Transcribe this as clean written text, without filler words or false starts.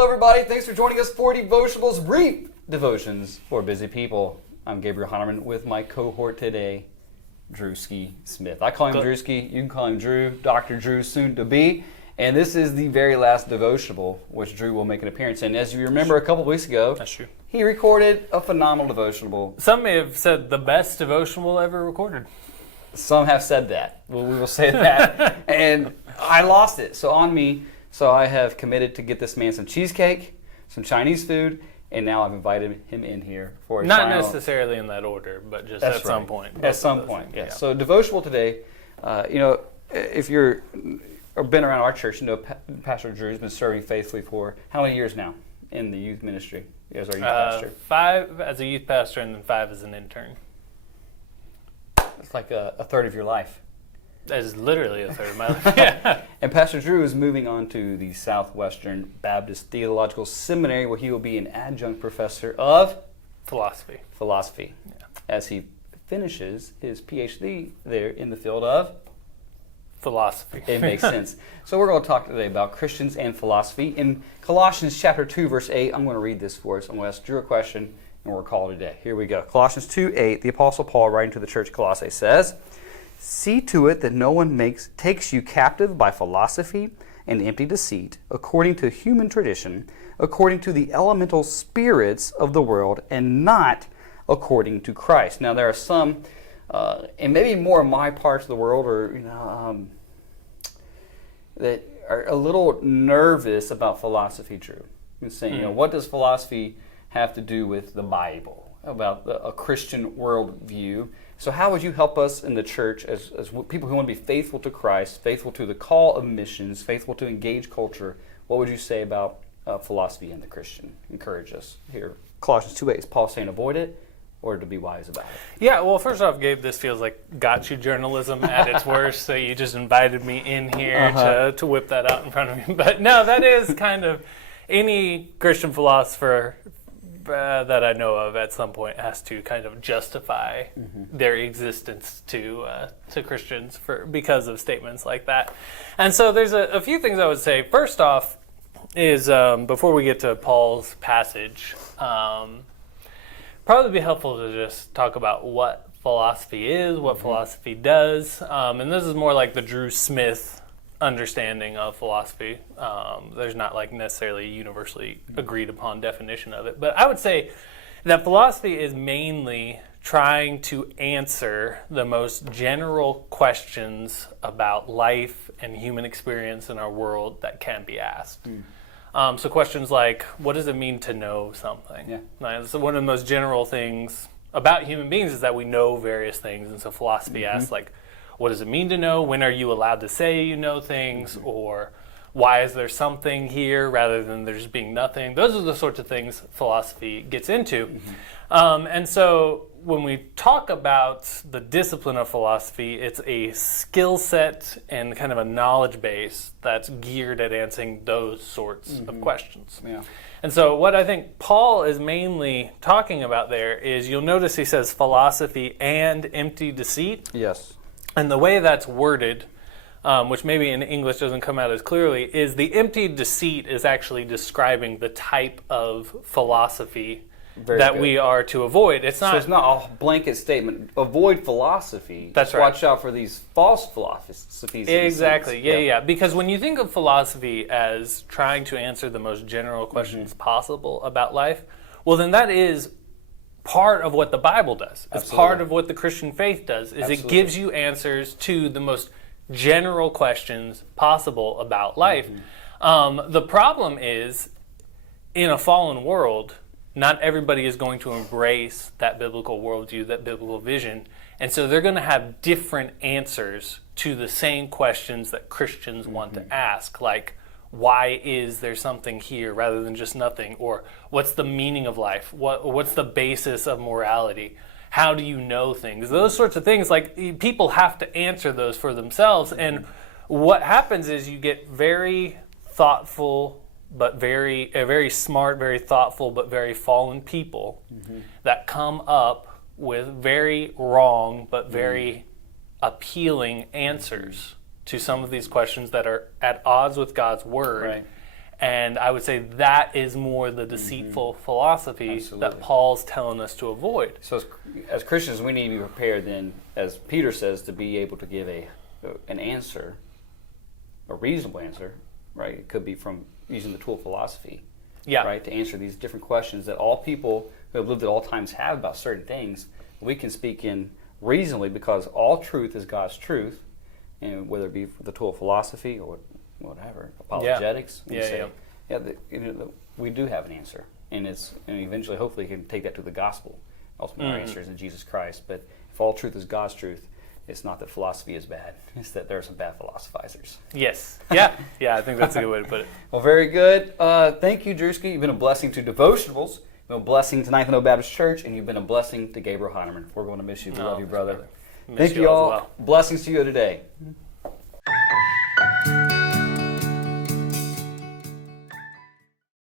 Hello, everybody. Thanks for joining us for Devotionals, brief devotions for busy people. I'm Gabriel Hunterman with my cohort today, Drewski Smith. I call him Drewski. You can call him Drew, Dr. Drew, soon to be. And this is the very last devotional, which Drew will make an appearance in. As you remember, a couple weeks ago, that's true, he recorded a phenomenal devotional. Some may have said the best devotional ever recorded. Some have said that. Well, we will say that. And I lost it. So on me. So I have committed to get this man some cheesecake, some Chinese food, and now I've invited him in here for a Not necessarily in that order, but just at some point. At some point, yes. Yeah. So devotional today, if you're or been around our church, you know Pastor Drew has been serving faithfully for how many years now in the youth ministry as our youth pastor? 5 as a youth pastor and then 5 as an intern. It's like a third of your life. That is literally a third of my life. Yeah. And Pastor Drew is moving on to the Southwestern Baptist Theological Seminary, where he will be an adjunct professor of philosophy. Yeah. As he finishes his PhD there in the field of philosophy. It makes sense. So we're going to talk today about Christians and philosophy. In Colossians chapter 2, verse 8, I'm going to read this for us. I'm going to ask Drew a question, and we'll call it a day. Here we go. Colossians 2:8, the Apostle Paul, writing to the church of Colossae, says, "See to it that no one takes you captive by philosophy and empty deceit, according to human tradition, according to the elemental spirits of the world, and not according to Christ." Now there are some, and maybe more of my parts of the world, that are a little nervous about philosophy, Drew. I'm saying, what does philosophy have to do with the Bible, about a Christian worldview? So how would you help us in the church as people who want to be faithful to Christ, faithful to the call of missions, faithful to engage culture? What would you say about philosophy and the Christian? Encourage us here. Colossians 2:8, is Paul saying avoid it or to be wise about it? Yeah, well, first off, Gabe, this feels like gotcha journalism at its worst, so you just invited me in here to whip that out in front of me. But no, that is kind of any Christian philosopher that I know of at some point has to kind of justify their existence to Christians because of statements like that. And so there's a few things I would say. First off is, before we get to Paul's passage, probably be helpful to just talk about what philosophy is, what philosophy does. And this is more like the Drew Smith understanding of philosophy. There's not like necessarily a universally agreed upon definition of it. But I would say that philosophy is mainly trying to answer the most general questions about life and human experience in our world that can be asked. So questions like, what does it mean to know something? Yeah. Right? So one of the most general things about human beings is that we know various things. And so philosophy asks, like, what does it mean to know? When are you allowed to say you know things? Or why is there something here rather than there just being nothing? Those are the sorts of things philosophy gets into. And so when we talk about the discipline of philosophy, it's a skill set and kind of a knowledge base that's geared at answering those sorts of questions. Yeah. And so what I think Paul is mainly talking about there is, you'll notice he says philosophy and empty deceit. Yes. And the way that's worded, which maybe in English doesn't come out as clearly, is the empty deceit is actually describing the type of philosophy we are to avoid. It's not. So it's not a blanket statement. Avoid philosophy. That's right. Watch out for these false philosophies. Exactly. Yeah. Because when you think of philosophy as trying to answer the most general questions possible about life, well, then that is part of what the Bible does. It's part of what the Christian faith does. It gives you answers to the most general questions possible about life. The problem is, in a fallen world, not everybody is going to embrace that biblical worldview, that biblical vision, and so they're going to have different answers to the same questions that Christians want to ask, like, why is there something here rather than just nothing? Or what's the meaning of life? What's the basis of morality? How do you know things? Those sorts of things, like, people have to answer those for themselves. And what happens is you get very thoughtful, but very smart, very thoughtful, but very fallen people that come up with very wrong, but very appealing answers to some of these questions that are at odds with God's word. Right. And I would say that is more the deceitful philosophy Absolutely. that Paul's telling us to avoid. So as Christians, we need to be prepared then, as Peter says, to be able to give an answer, a reasonable answer, right? It could be from using the tool of philosophy, Yeah. right? To answer these different questions that all people who have lived at all times have about certain things. We can speak in reasonably because all truth is God's truth, and whether it be the tool of philosophy or whatever, apologetics. We say, we do have an answer, and eventually, hopefully, you can take that to the gospel. Ultimately, our answer is in Jesus Christ. But if all truth is God's truth, it's not that philosophy is bad; it's that there are some bad philosophizers. Yes. Yeah. Yeah. I think that's a good way to put it. Well, very good. Thank you, Drewski. You've been a blessing to devotionals. You've been a blessing to Ninth and O Baptist Church, and you've been a blessing to Gabriel Heinemann. We're going to miss you. We love you, brother. Miss Thank you you all all. as well. Blessings to you today.